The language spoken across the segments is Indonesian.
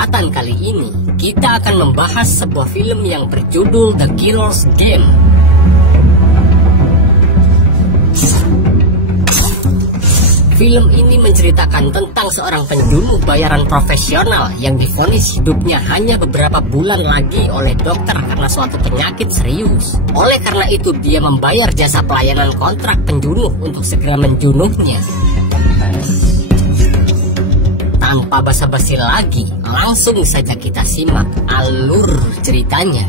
kesempatan kali ini, kita akan membahas sebuah film yang berjudul The Killer's Game. Film ini menceritakan tentang seorang penjunuh bayaran profesional yang divonis hidupnya hanya beberapa bulan lagi oleh dokter karena suatu penyakit serius. Oleh karena itu, dia membayar jasa pelayanan kontrak penjunuh untuk segera menjunuhnya. Tanpa basa-basi lagi, langsung saja kita simak alur ceritanya.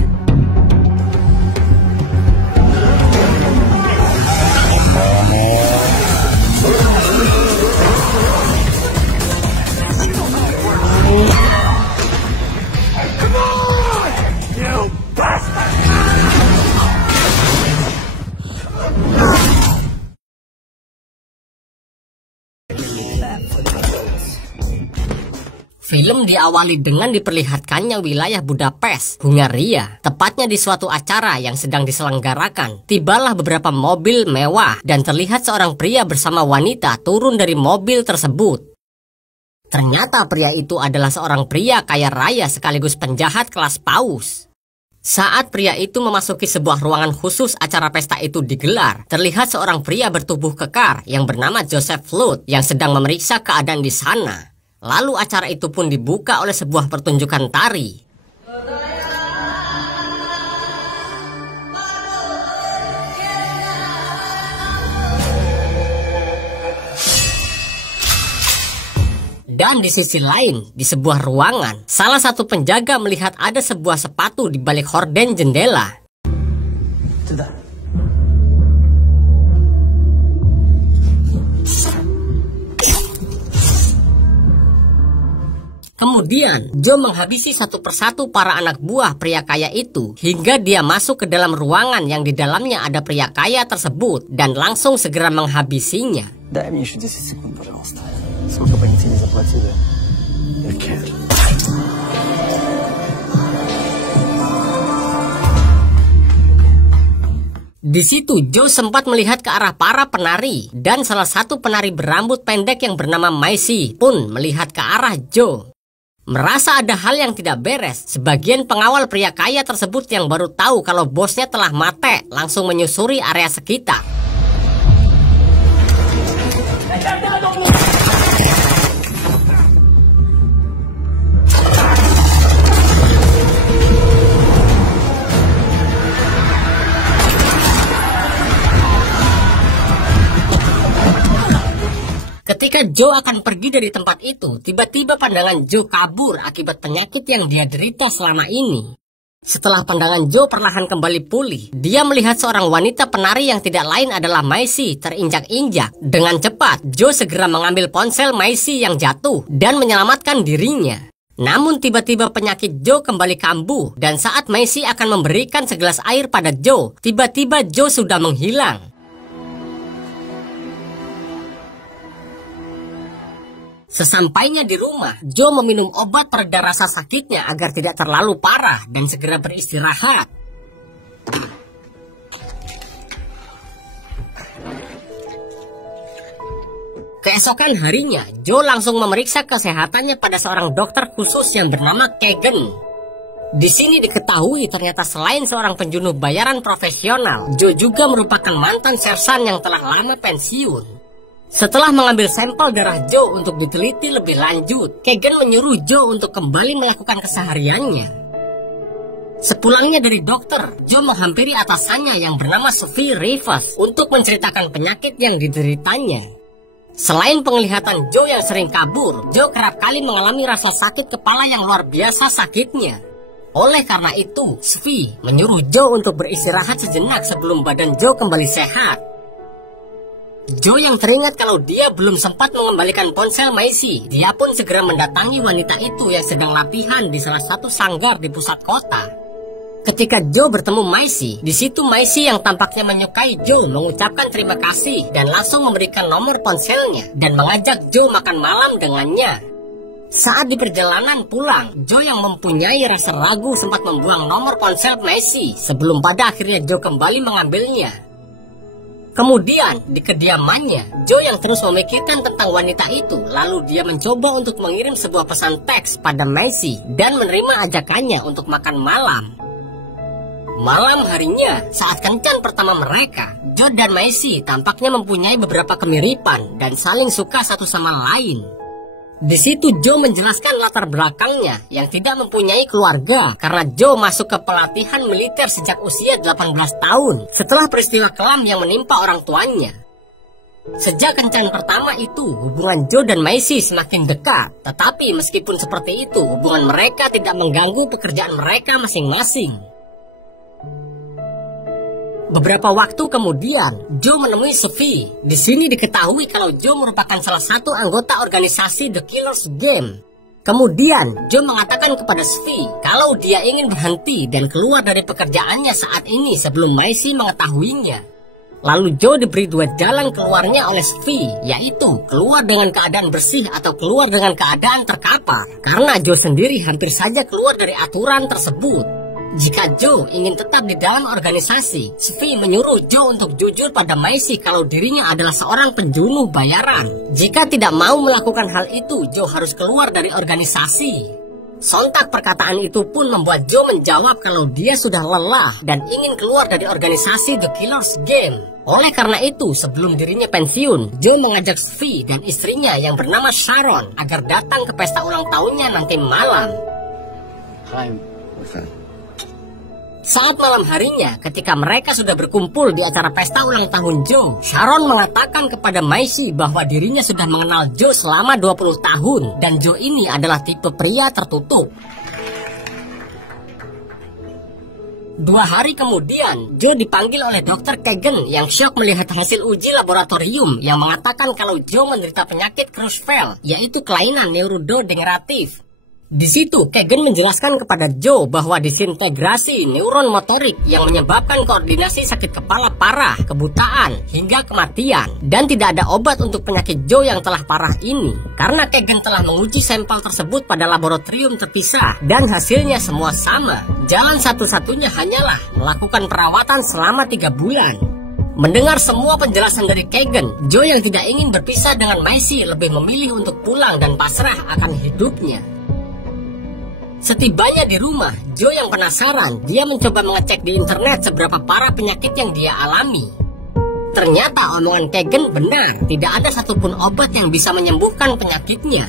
Film diawali dengan diperlihatkannya wilayah Budapest, Hungaria. Tepatnya di suatu acara yang sedang diselenggarakan, tibalah beberapa mobil mewah dan terlihat seorang pria bersama wanita turun dari mobil tersebut. Ternyata pria itu adalah seorang pria kaya raya sekaligus penjahat kelas paus. Saat pria itu memasuki sebuah ruangan khusus acara pesta itu digelar, terlihat seorang pria bertubuh kekar yang bernama Joseph Flood yang sedang memeriksa keadaan di sana. Lalu acara itu pun dibuka oleh sebuah pertunjukan tari. Dan di sisi lain, di sebuah ruangan, salah satu penjaga melihat ada sebuah sepatu di balik horden jendela. Kemudian, Joe menghabisi satu persatu para anak buah pria kaya itu hingga dia masuk ke dalam ruangan yang di dalamnya ada pria kaya tersebut dan langsung segera menghabisinya. Di situ Joe sempat melihat ke arah para penari dan salah satu penari berambut pendek yang bernama Maisy pun melihat ke arah Joe. Merasa ada hal yang tidak beres, sebagian pengawal pria kaya tersebut yang baru tahu kalau bosnya telah mati langsung menyusuri area sekitar. Ketika Joe akan pergi dari tempat itu, tiba-tiba pandangan Joe kabur akibat penyakit yang dia derita selama ini. Setelah pandangan Joe perlahan kembali pulih, dia melihat seorang wanita penari yang tidak lain adalah Maisy terinjak-injak. Dengan cepat, Joe segera mengambil ponsel Maisy yang jatuh dan menyelamatkan dirinya. Namun tiba-tiba penyakit Joe kembali kambuh dan saat Maisy akan memberikan segelas air pada Joe, tiba-tiba Joe sudah menghilang. Sesampainya di rumah, Joe meminum obat pereda rasa sakitnya agar tidak terlalu parah dan segera beristirahat. Keesokan harinya, Joe langsung memeriksa kesehatannya pada seorang dokter khusus yang bernama Kagan. Di sini diketahui ternyata selain seorang penjunuh bayaran profesional, Joe juga merupakan mantan sersan yang telah lama pensiun. Setelah mengambil sampel darah Joe untuk diteliti lebih lanjut, Kagan menyuruh Joe untuk kembali melakukan kesehariannya. Sepulangnya dari dokter, Joe menghampiri atasannya yang bernama Sophie Rivers untuk menceritakan penyakit yang dideritanya. Selain penglihatan Joe yang sering kabur, Joe kerap kali mengalami rasa sakit kepala yang luar biasa sakitnya. Oleh karena itu, Sophie menyuruh Joe untuk beristirahat sejenak sebelum badan Joe kembali sehat. Joe yang teringat kalau dia belum sempat mengembalikan ponsel Maisy, dia pun segera mendatangi wanita itu yang sedang latihan di salah satu sanggar di pusat kota. Ketika Joe bertemu Maisy, di situ Maisy yang tampaknya menyukai Joe mengucapkan terima kasih dan langsung memberikan nomor ponselnya dan mengajak Joe makan malam dengannya. Saat di perjalanan pulang, Joe yang mempunyai rasa ragu sempat membuang nomor ponsel Maisy sebelum pada akhirnya Joe kembali mengambilnya. Kemudian di kediamannya, Joe yang terus memikirkan tentang wanita itu, lalu dia mencoba untuk mengirim sebuah pesan teks pada Macy dan menerima ajakannya untuk makan malam. Malam harinya, saat kencan pertama mereka, Joe dan Macy tampaknya mempunyai beberapa kemiripan dan saling suka satu sama lain. Di situ Joe menjelaskan latar belakangnya yang tidak mempunyai keluarga karena Joe masuk ke pelatihan militer sejak usia 18 tahun setelah peristiwa kelam yang menimpa orang tuanya. Sejak kencan pertama itu, hubungan Joe dan Macy semakin dekat. Tetapi meskipun seperti itu, hubungan mereka tidak mengganggu pekerjaan mereka masing-masing. Beberapa waktu kemudian, Joe menemui Sophie. Di sini diketahui kalau Joe merupakan salah satu anggota organisasi The Killer's Game. Kemudian, Joe mengatakan kepada Sophie kalau dia ingin berhenti dan keluar dari pekerjaannya saat ini sebelum Macy mengetahuinya. Lalu Joe diberi dua jalan keluarnya oleh Sophie, yaitu keluar dengan keadaan bersih atau keluar dengan keadaan terkapar. Karena Joe sendiri hampir saja keluar dari aturan tersebut. Jika Joe ingin tetap di dalam organisasi, Sophie menyuruh Joe untuk jujur pada Macy kalau dirinya adalah seorang penjunuh bayaran. Jika tidak mau melakukan hal itu, Joe harus keluar dari organisasi. Sontak perkataan itu pun membuat Joe menjawab kalau dia sudah lelah dan ingin keluar dari organisasi The Killer's Game. Oleh karena itu, sebelum dirinya pensiun, Joe mengajak Sophie dan istrinya yang bernama Sharon agar datang ke pesta ulang tahunnya nanti malam. Saat malam harinya, ketika mereka sudah berkumpul di acara pesta ulang tahun Joe, Sharon mengatakan kepada Macy bahwa dirinya sudah mengenal Joe selama 20 tahun dan Joe ini adalah tipe pria tertutup. 2 hari kemudian, Joe dipanggil oleh Dr. Kagan yang syok melihat hasil uji laboratorium yang mengatakan kalau Joe menderita penyakit Creutzfeldt, yaitu kelainan neurodegeneratif. Di situ, Kagan menjelaskan kepada Joe bahwa disintegrasi neuron motorik yang menyebabkan koordinasi sakit kepala parah, kebutaan, hingga kematian. Dan tidak ada obat untuk penyakit Joe yang telah parah ini. Karena Kagan telah menguji sampel tersebut pada laboratorium terpisah dan hasilnya semua sama. Jalan satu-satunya hanyalah melakukan perawatan selama 3 bulan. Mendengar semua penjelasan dari Kagan, Joe yang tidak ingin berpisah dengan Macy lebih memilih untuk pulang dan pasrah akan hidupnya. Setibanya di rumah, Joe yang penasaran, dia mencoba mengecek di internet seberapa parah penyakit yang dia alami. Ternyata omongan Kagan benar, tidak ada satupun obat yang bisa menyembuhkan penyakitnya.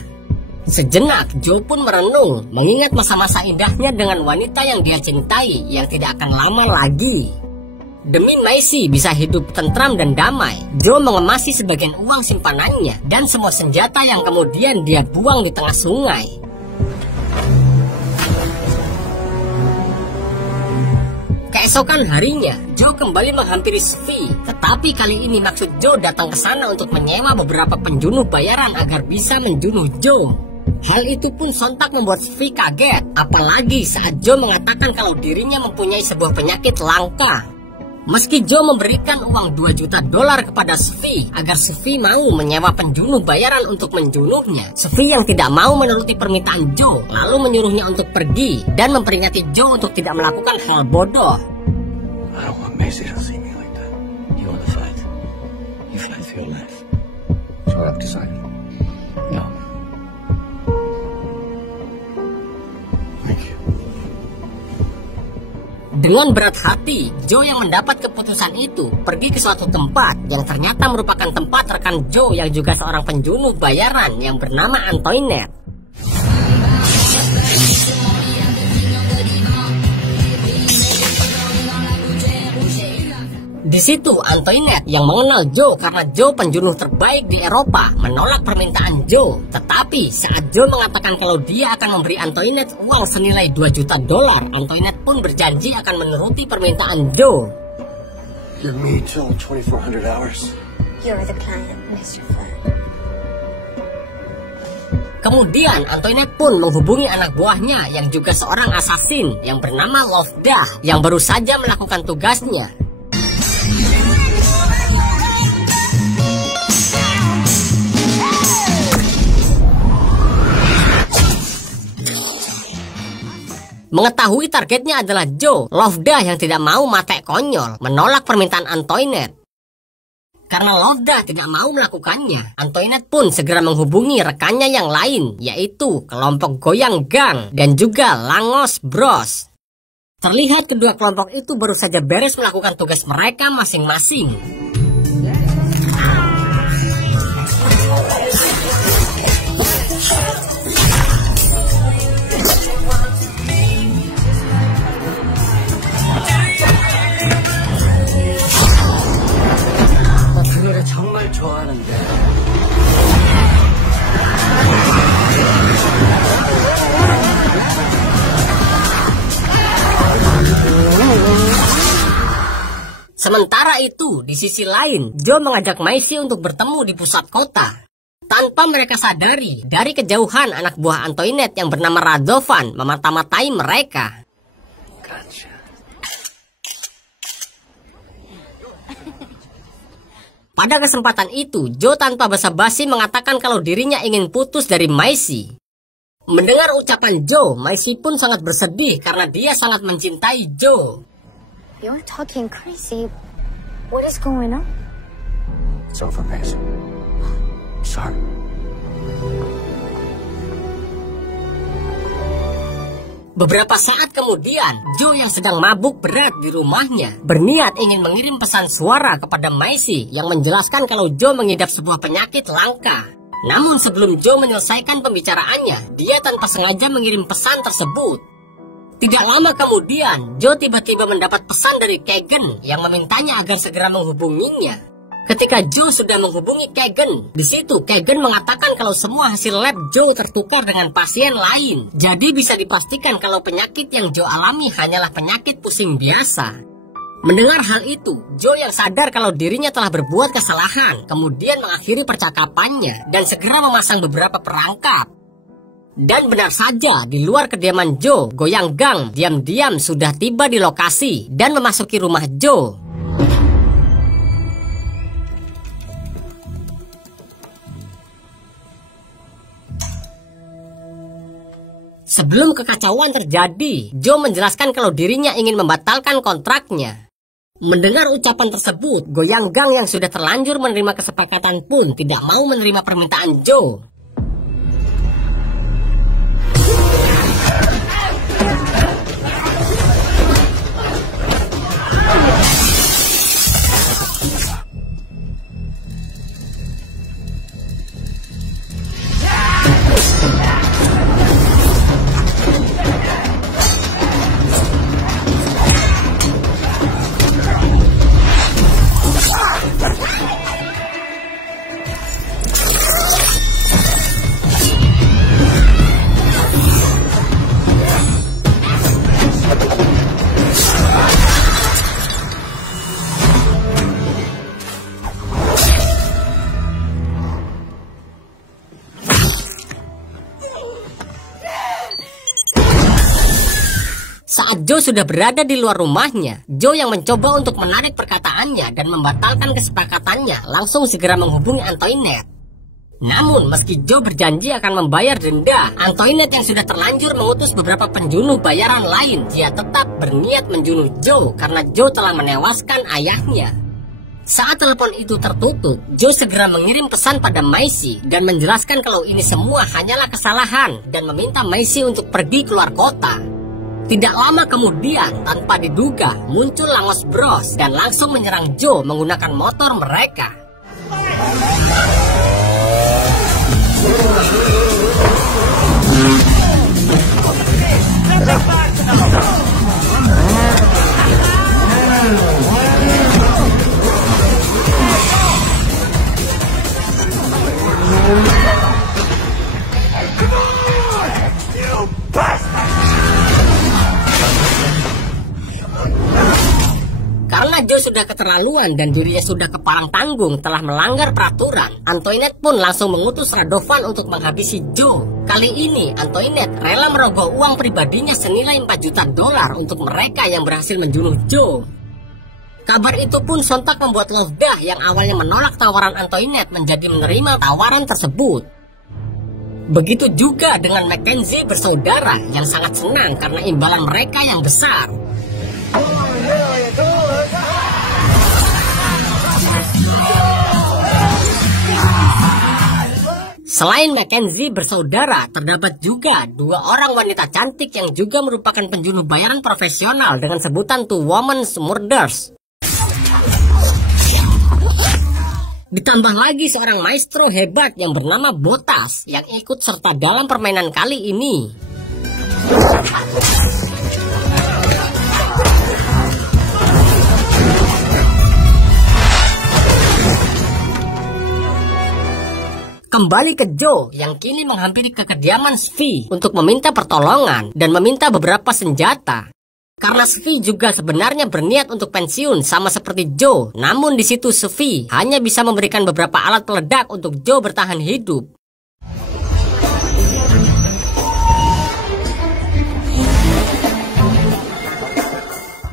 Sejenak, Joe pun merenung, mengingat masa-masa indahnya dengan wanita yang dia cintai, yang tidak akan lama lagi. Demi Macy bisa hidup tentram dan damai, Joe mengemasi sebagian uang simpanannya, dan semua senjata yang kemudian dia buang di tengah sungai. Keesokan harinya, Joe kembali menghampiri Sophie. Tetapi kali ini maksud Joe datang ke sana untuk menyewa beberapa penjunuh bayaran agar bisa menjunuh Joe. Hal itu pun sontak membuat Sophie kaget, apalagi saat Joe mengatakan kalau dirinya mempunyai sebuah penyakit langka. Meski Joe memberikan uang $2 juta kepada Sophie agar Sophie mau menyewa penjunuh bayaran untuk menjunuhnya, Sophie yang tidak mau menuruti permintaan Joe lalu menyuruhnya untuk pergi dan memperingati Joe untuk tidak melakukan hal bodoh. I don't want Macy to see me like that. You want to fight? You fight for your life. So I've decided. No. Thank you. Dengan berat hati, Joe yang mendapat keputusan itu pergi ke suatu tempat yang ternyata merupakan tempat rekan Joe yang juga seorang penjunuh bayaran yang bernama Antoinette. Di situ Antoinette yang mengenal Joe karena Joe penjunuh terbaik di Eropa menolak permintaan Joe. Tetapi saat Joe mengatakan kalau dia akan memberi Antoinette uang senilai $2 juta, Antoinette pun berjanji akan menuruti permintaan Joe. You're me till 2400 hours. You're the client, Mr. Flood. Kemudian Antoinette pun menghubungi anak buahnya yang juga seorang asasin yang bernama Lovdah yang baru saja melakukan tugasnya. Mengetahui targetnya adalah Joe, Lovdah yang tidak mau mate konyol menolak permintaan Antoinette. Karena Lovda tidak mau melakukannya, Antoinette pun segera menghubungi rekannya yang lain, yaitu kelompok Goyang Gang dan juga Langos Bros. Terlihat kedua kelompok itu baru saja beres melakukan tugas mereka masing-masing. 정말 좋아하는데. Sementara itu, di sisi lain, Joe mengajak Maisie untuk bertemu di pusat kota. Tanpa mereka sadari, dari kejauhan anak buah Antoinette yang bernama Radovan memata-matai mereka. Gotcha. Pada kesempatan itu, Joe tanpa basa-basi mengatakan kalau dirinya ingin putus dari Maisie. Mendengar ucapan Joe, Maisie pun sangat bersedih karena dia sangat mencintai Joe. You're talking crazy. What is going on? It's over, Maisie. Sorry. Beberapa saat kemudian, Joe yang sedang mabuk berat di rumahnya berniat ingin mengirim pesan suara kepada Maisie yang menjelaskan kalau Joe mengidap sebuah penyakit langka. Namun sebelum Joe menyelesaikan pembicaraannya, dia tanpa sengaja mengirim pesan tersebut. Tidak lama kemudian, Joe tiba-tiba mendapat pesan dari Keegan yang memintanya agar segera menghubunginya. Ketika Joe sudah menghubungi Keegan, di situ Keegan mengatakan kalau semua hasil lab Joe tertukar dengan pasien lain. Jadi bisa dipastikan kalau penyakit yang Joe alami hanyalah penyakit pusing biasa. Mendengar hal itu, Joe yang sadar kalau dirinya telah berbuat kesalahan, kemudian mengakhiri percakapannya dan segera memasang beberapa perangkap. Dan benar saja, di luar kediaman Joe, Goyang Gang diam-diam sudah tiba di lokasi dan memasuki rumah Joe. Sebelum kekacauan terjadi, Joe menjelaskan kalau dirinya ingin membatalkan kontraknya. Mendengar ucapan tersebut, Goyang Gang yang sudah terlanjur menerima kesepakatan pun tidak mau menerima permintaan Joe. Saat Joe sudah berada di luar rumahnya, Joe yang mencoba untuk menarik perkataannya dan membatalkan kesepakatannya langsung segera menghubungi Antoinette. Namun meski Joe berjanji akan membayar denda, Antoinette yang sudah terlanjur mengutus beberapa penjunuh bayaran lain, dia tetap berniat menjunuh Joe karena Joe telah menewaskan ayahnya. Saat telepon itu tertutup, Joe segera mengirim pesan pada Maisie dan menjelaskan kalau ini semua hanyalah kesalahan dan meminta Maisie untuk pergi keluar kota. Tidak lama kemudian, tanpa diduga, muncul Langos Bros dan langsung menyerang Joe menggunakan motor mereka. Karena Joe sudah keterlaluan dan dirinya sudah kepalang tanggung telah melanggar peraturan, Antoinette pun langsung mengutus Radovan untuk menghabisi Joe. Kali ini, Antoinette rela merogoh uang pribadinya senilai $4 juta untuk mereka yang berhasil menjunuh Joe. Kabar itu pun sontak membuat Lovda yang awalnya menolak tawaran Antoinette menjadi menerima tawaran tersebut. Begitu juga dengan Mackenzie bersaudara yang sangat senang karena imbalan mereka yang besar. Selain Mackenzie bersaudara, terdapat juga 2 orang wanita cantik yang juga merupakan penjunuh bayaran profesional dengan sebutan Two Women's Murders. Ditambah lagi seorang maestro hebat yang bernama Botas yang ikut serta dalam permainan kali ini. Kembali ke Joe yang kini menghampiri kediaman Svi untuk meminta pertolongan dan meminta beberapa senjata. Karena Svi juga sebenarnya berniat untuk pensiun sama seperti Joe, namun di situ Svi hanya bisa memberikan beberapa alat peledak untuk Joe bertahan hidup.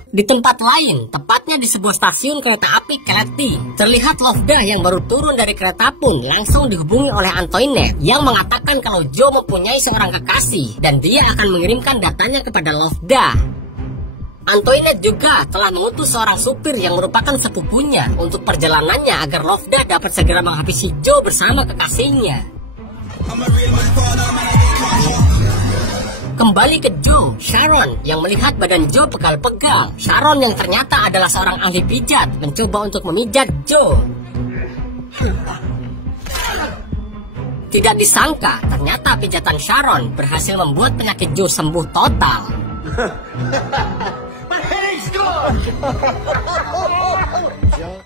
Di tempat lain, tepatnya di sebuah stasiun kereta api Keleti, terlihat Lovda yang baru turun dari kereta pun langsung dihubungi oleh Antoinette yang mengatakan kalau Joe mempunyai seorang kekasih dan dia akan mengirimkan datanya kepada Lovda. Antoinette juga telah mengutus seorang supir yang merupakan sepupunya untuk perjalanannya agar Lovda dapat segera menghabisi Joe bersama kekasihnya. Kembali ke Joe, Sharon yang melihat badan Joe pegal-pegal. Sharon yang ternyata adalah seorang ahli pijat mencoba untuk memijat Joe. Tidak disangka, ternyata pijatan Sharon berhasil membuat penyakit Joe sembuh total.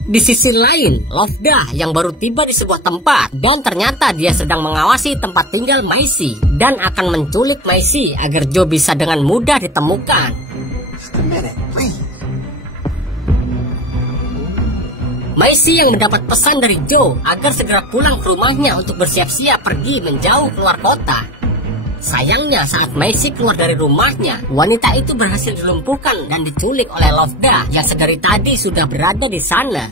Di sisi lain, Lovda yang baru tiba di sebuah tempat dan ternyata dia sedang mengawasi tempat tinggal Macy dan akan menculik Macy agar Joe bisa dengan mudah ditemukan. Macy yang mendapat pesan dari Joe agar segera pulang ke rumahnya untuk bersiap-siap pergi menjauh keluar kota. Sayangnya saat Macy keluar dari rumahnya, wanita itu berhasil dilumpuhkan dan diculik oleh Lovda yang sedari tadi sudah berada di sana.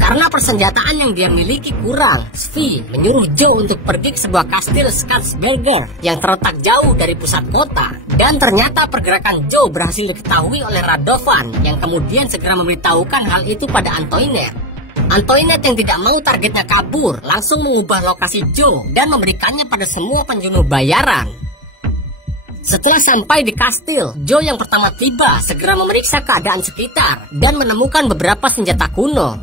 Karena persenjataan yang dia miliki kurang, Svi menyuruh Joe untuk pergi ke sebuah kastil Skarsberger yang terletak jauh dari pusat kota. Dan ternyata pergerakan Joe berhasil diketahui oleh Radovan yang kemudian segera memberitahukan hal itu pada Antoinette. Antoinette yang tidak mau targetnya kabur langsung mengubah lokasi Joe dan memberikannya pada semua penjunuh bayaran. Setelah sampai di kastil, Joe yang pertama tiba segera memeriksa keadaan sekitar dan menemukan beberapa senjata kuno.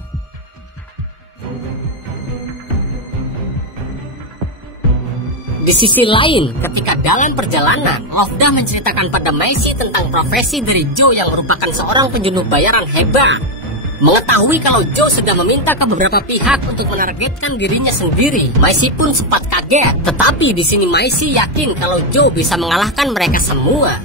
Di sisi lain, ketika dalam perjalanan, Lovda menceritakan pada Macy tentang profesi dari Joe yang merupakan seorang penjunuh bayaran hebat. Mengetahui kalau Joe sudah meminta ke beberapa pihak untuk menargetkan dirinya sendiri, Macy pun sempat kaget. Tetapi di sini Macy yakin kalau Joe bisa mengalahkan mereka semua.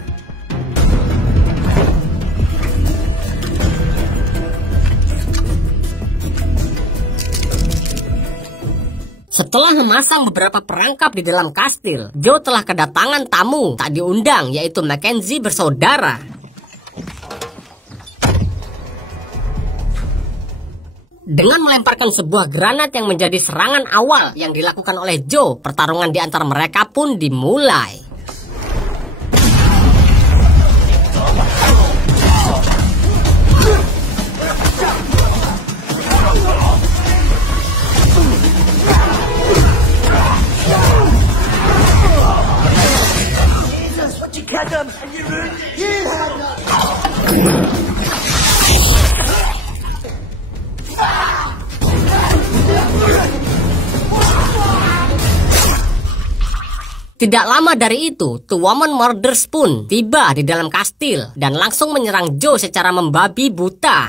Setelah memasang beberapa perangkap di dalam kastil, Joe telah kedatangan tamu tak diundang, yaitu Mackenzie bersaudara. Dengan melemparkan sebuah granat yang menjadi serangan awal yang dilakukan oleh Joe, pertarungan di antara mereka pun dimulai. Tidak lama dari itu, Two Women Murders pun tiba di dalam kastil dan langsung menyerang Joe secara membabi buta.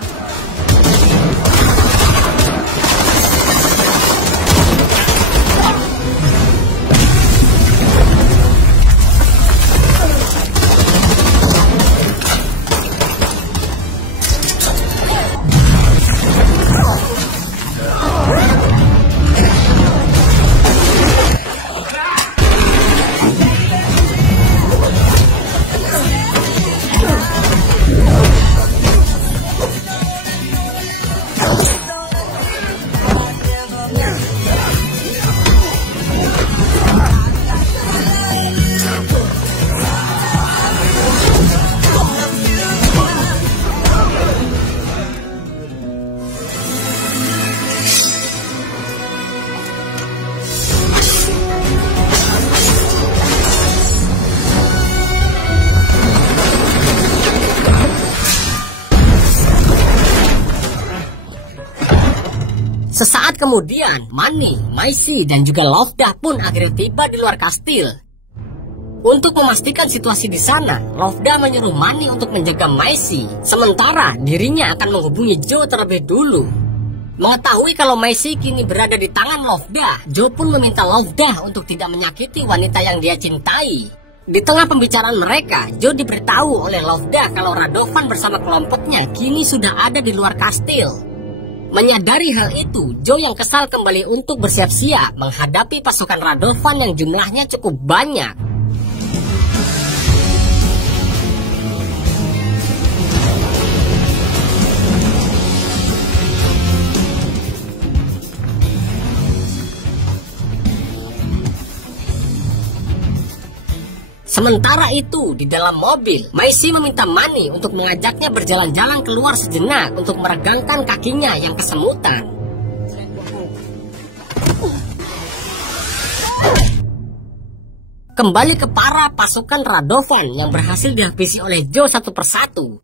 Sesaat kemudian, Manny, Maisy, dan juga Lovdah pun akhirnya tiba di luar kastil. Untuk memastikan situasi di sana, Lovdah menyuruh Manny untuk menjaga Maisy, sementara dirinya akan menghubungi Joe terlebih dulu. Mengetahui kalau Maisy kini berada di tangan Lovdah, Joe pun meminta Lovdah untuk tidak menyakiti wanita yang dia cintai. Di tengah pembicaraan mereka, Joe diberitahu oleh Lovdah kalau Radovan bersama kelompoknya kini sudah ada di luar kastil. Menyadari hal itu, Joe yang kesal kembali untuk bersiap-siap menghadapi pasukan Radovan yang jumlahnya cukup banyak. Sementara itu, di dalam mobil, Maisy meminta Manny untuk mengajaknya berjalan-jalan keluar sejenak untuk meregangkan kakinya yang kesemutan. Kembali ke para pasukan Radovan yang berhasil dihabisi oleh Joe satu persatu.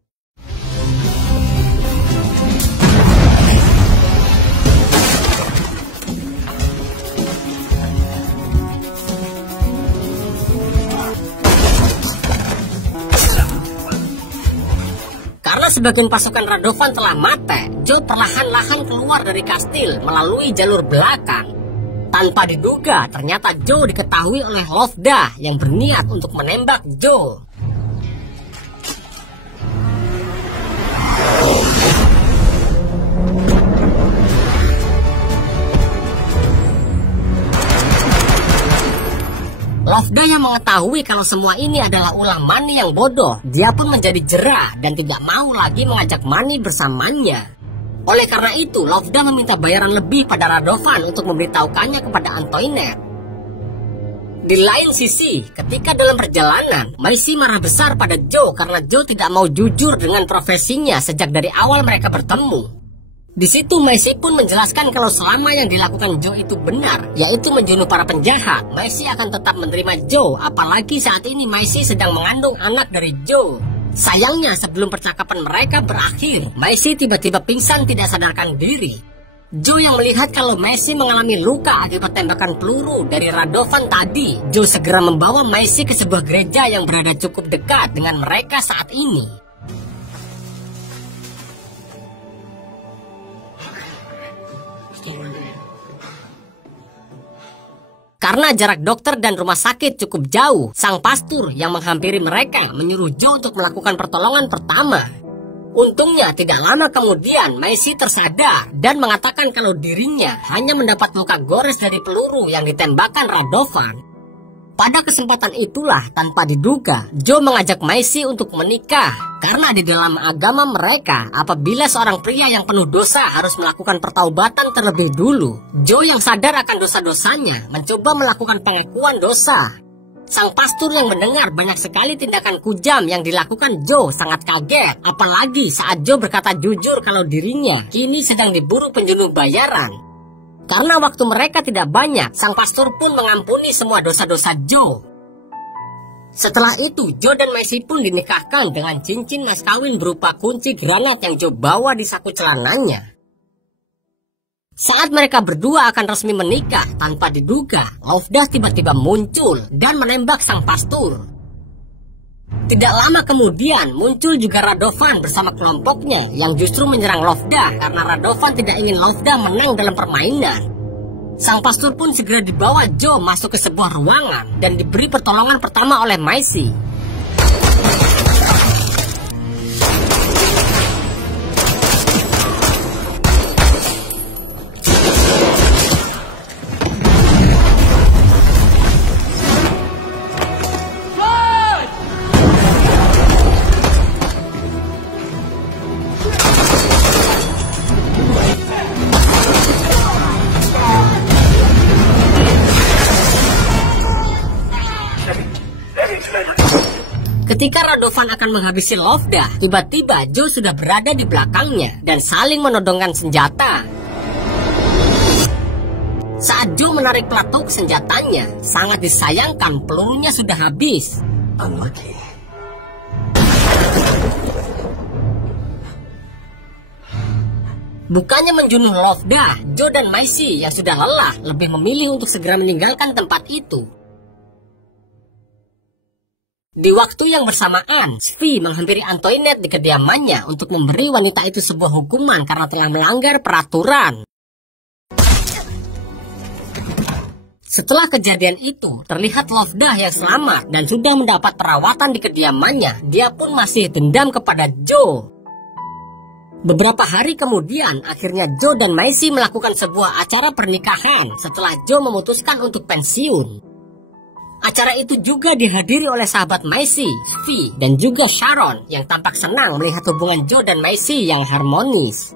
Karena sebagian pasukan Radovan telah mati, Joe perlahan-lahan keluar dari kastil melalui jalur belakang. Tanpa diduga, ternyata Joe diketahui oleh Lovdah yang berniat untuk menembak Joe. Lovdah yang mengetahui kalau semua ini adalah ulah Manny yang bodoh, dia pun menjadi jerah dan tidak mau lagi mengajak Manny bersamanya. Oleh karena itu, Lovdah meminta bayaran lebih pada Radovan untuk memberitahukannya kepada Antoinette. Di lain sisi, ketika dalam perjalanan, Maisy marah besar pada Joe karena Joe tidak mau jujur dengan profesinya sejak dari awal mereka bertemu. Di situ Maisy pun menjelaskan kalau selama yang dilakukan Joe itu benar, yaitu membunuh para penjahat, Maisy akan tetap menerima Joe, apalagi saat ini Maisy sedang mengandung anak dari Joe. Sayangnya sebelum percakapan mereka berakhir, Maisy tiba-tiba pingsan tidak sadarkan diri. Joe yang melihat kalau Maisy mengalami luka akibat tembakan peluru dari Radovan tadi, Joe segera membawa Maisy ke sebuah gereja yang berada cukup dekat dengan mereka saat ini. Karena jarak dokter dan rumah sakit cukup jauh, sang pastor yang menghampiri mereka menyuruh Joe untuk melakukan pertolongan pertama. Untungnya tidak lama kemudian Maisy tersadar dan mengatakan kalau dirinya hanya mendapat luka gores dari peluru yang ditembakkan Radovan. Pada kesempatan itulah tanpa diduga, Joe mengajak Maisy untuk menikah. Karena di dalam agama mereka, apabila seorang pria yang penuh dosa harus melakukan pertaubatan terlebih dulu, Joe yang sadar akan dosa-dosanya mencoba melakukan pengakuan dosa. Sang pastor yang mendengar banyak sekali tindakan kujam yang dilakukan Joe sangat kaget. Apalagi saat Joe berkata jujur kalau dirinya kini sedang diburu penjunuh bayaran. Karena waktu mereka tidak banyak, sang pastor pun mengampuni semua dosa-dosa Joe. Setelah itu, Joe dan Maisy pun dinikahkan dengan cincin mas kawin berupa kunci granat yang Joe bawa di saku celananya. Saat mereka berdua akan resmi menikah, tanpa diduga, Lovdah tiba-tiba muncul dan menembak sang pastor. Tidak lama kemudian muncul juga Radovan bersama kelompoknya yang justru menyerang Lovdah karena Radovan tidak ingin Lovdah menang dalam permainan. Sang pastor pun segera dibawa Joe masuk ke sebuah ruangan dan diberi pertolongan pertama oleh Maisy. Ketika Radovan akan menghabisi Lovdah, tiba-tiba Joe sudah berada di belakangnya dan saling menodongkan senjata. Saat Joe menarik pelatuk senjatanya, sangat disayangkan pelurunya sudah habis. Unlucky. Bukannya menjunuh Lovda, Joe dan Maisie yang sudah lelah lebih memilih untuk segera meninggalkan tempat itu. Di waktu yang bersamaan, Svi menghampiri Antoinette di kediamannya untuk memberi wanita itu sebuah hukuman karena telah melanggar peraturan. Setelah kejadian itu, terlihat Lovda yang selamat dan sudah mendapat perawatan di kediamannya. Dia pun masih dendam kepada Joe. Beberapa hari kemudian, akhirnya Joe dan Maisie melakukan sebuah acara pernikahan setelah Joe memutuskan untuk pensiun. Acara itu juga dihadiri oleh sahabat Maisie, Svi, dan juga Sharon yang tampak senang melihat hubungan Joe dan Maisie yang harmonis.